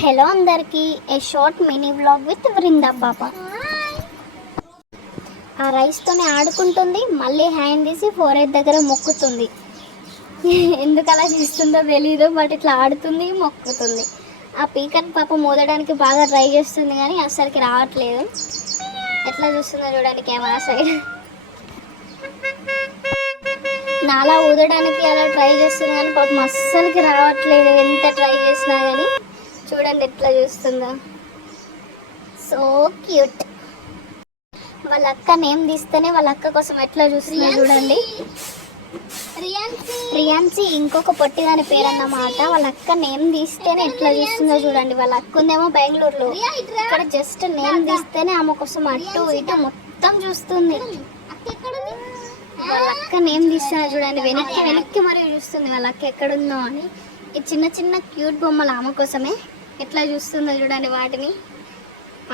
Hello అందరికి, a short mini vlog with Vrinda పాప. ఆ రైస్తోనే ఆడుకుంటుంది, మళ్ళీ హ్యాండ్ తీసి ఫోరెడ్ దగ్గర మొక్కుతుంది. ఎందుకు అలా చేస్తుందో తెలీదు, బట్ ఇట్లా ఆడుతుంది, మొక్కుతుంది. ఆ పీకన్ పాప మోదడానికి బాగా ట్రై చేస్తుంది కానీ అస్సలకి రావట్లేదు. ఎట్లా చూస్తుందో చూడండి కెమెరా సైడ్. నాలా ఊదడానికి అలా ట్రై చేస్తుంది కానీ పాపం అస్సలకి రావట్లేదు, ఎంత ట్రై చేసినా కానీ. చూడండి ఎట్లా చూస్తుందో, సో క్యూట్. వాళ్ళ అక్క నేమ్ తీస్తేనే వాళ్ళ అక్క కోసం ఎట్లా చూస్తుందో చూడండి. ప్రియాన్సి ఇంకొక పొట్టిదాని పేరు అన్నమాట. వాళ్ళ అక్క నేమ్ తీస్తేనే ఎట్లా చూస్తుందో చూడండి. వాళ్ళ అక్క ఉందేమో బెంగళూరులో, ఇక్కడ జస్ట్ నేమ్ తీస్తేనే ఆమె కోసం అటు ఇటు మొత్తం చూస్తుంది. వాళ్ళ అక్క నేమ్ తీస్తున్నా చూడండి, వెనక్కి వెనక్కి మరీ చూస్తుంది వాళ్ళ అక్క ఎక్కడుందో అని. ఈ చిన్న చిన్న క్యూట్ బొమ్మలు ఆమె కోసమే. ఎట్లా చూస్తుందో చూడండి, వాటిని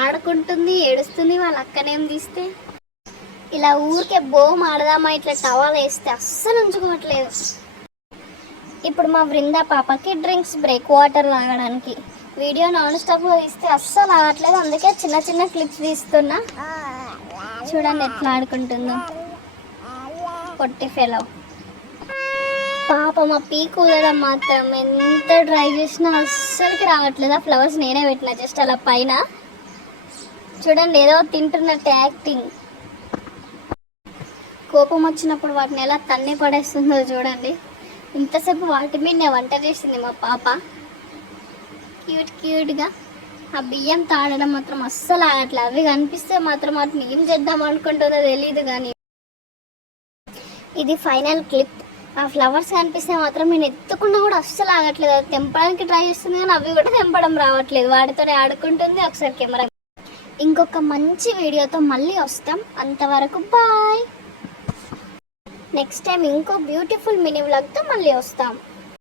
ఆడుకుంటుంది, ఏడుస్తుంది. వాళ్ళ అక్క నేమ్ తీస్తే ఇలా ఊరికే బోమ్ ఆడదామా ఇట్లా టవల్ వేస్తే అస్సలు ఉంచుకోవట్లేదు. ఇప్పుడు మా బృందా పాపకి డ్రింక్స్ బ్రేక్, వాటర్ తాగడానికి. వీడియో నాన్ స్టాప్లో తీస్తే అస్సలు ఆగట్లేదు, అందుకే చిన్న చిన్న క్లిప్స్ తీస్తున్నా. చూడండి ఎట్లా ఆడుకుంటుందో పొట్టి ఫెలో. పాప మా పీక్ ఊదడం మాత్రం ఎంత ట్రై చేసినా అస్సలకి రావట్లేదు. ఆ ఫ్లవర్స్ నేనే పెట్టిన జస్ట్ అలా పైన. చూడండి ఏదో తింటున్నట్టు యాక్టింగ్. కోపం వచ్చినప్పుడు వాటిని ఎలా తన్ని పడేస్తుందో చూడండి. ఇంతసేపు వాటి మీద నేను వంట చేసింది మా పాప, క్యూట్ క్యూట్గా. ఆ బియ్యం తాడడం మాత్రం అస్సలు ఆగట్లేదు. అవి కనిపిస్తే మాత్రం వాటిని ఏం చేద్దాం అనుకుంటుందో తెలియదు. కానీ ఇది ఫైనల్ క్లిప్. ఆ ఫ్లవర్స్ కనిపిస్తే మాత్రం నేను ఎత్తుకున్నా కూడా అస్సలు ఆగట్లేదు. అది తెంపడానికి ట్రై చేస్తుంది కానీ అవి కూడా తెంపడం రావట్లేదు. వాటితోనే ఆడుకుంటుంది. ఒకసారి కెమెరా. ఇంకొక మంచి వీడియోతో మళ్ళీ వస్తాం. అంతవరకు బాయ్. నెక్స్ట్ టైం ఇంకో బ్యూటిఫుల్ మినీ వ్లాగ్తో మళ్ళీ వస్తాం.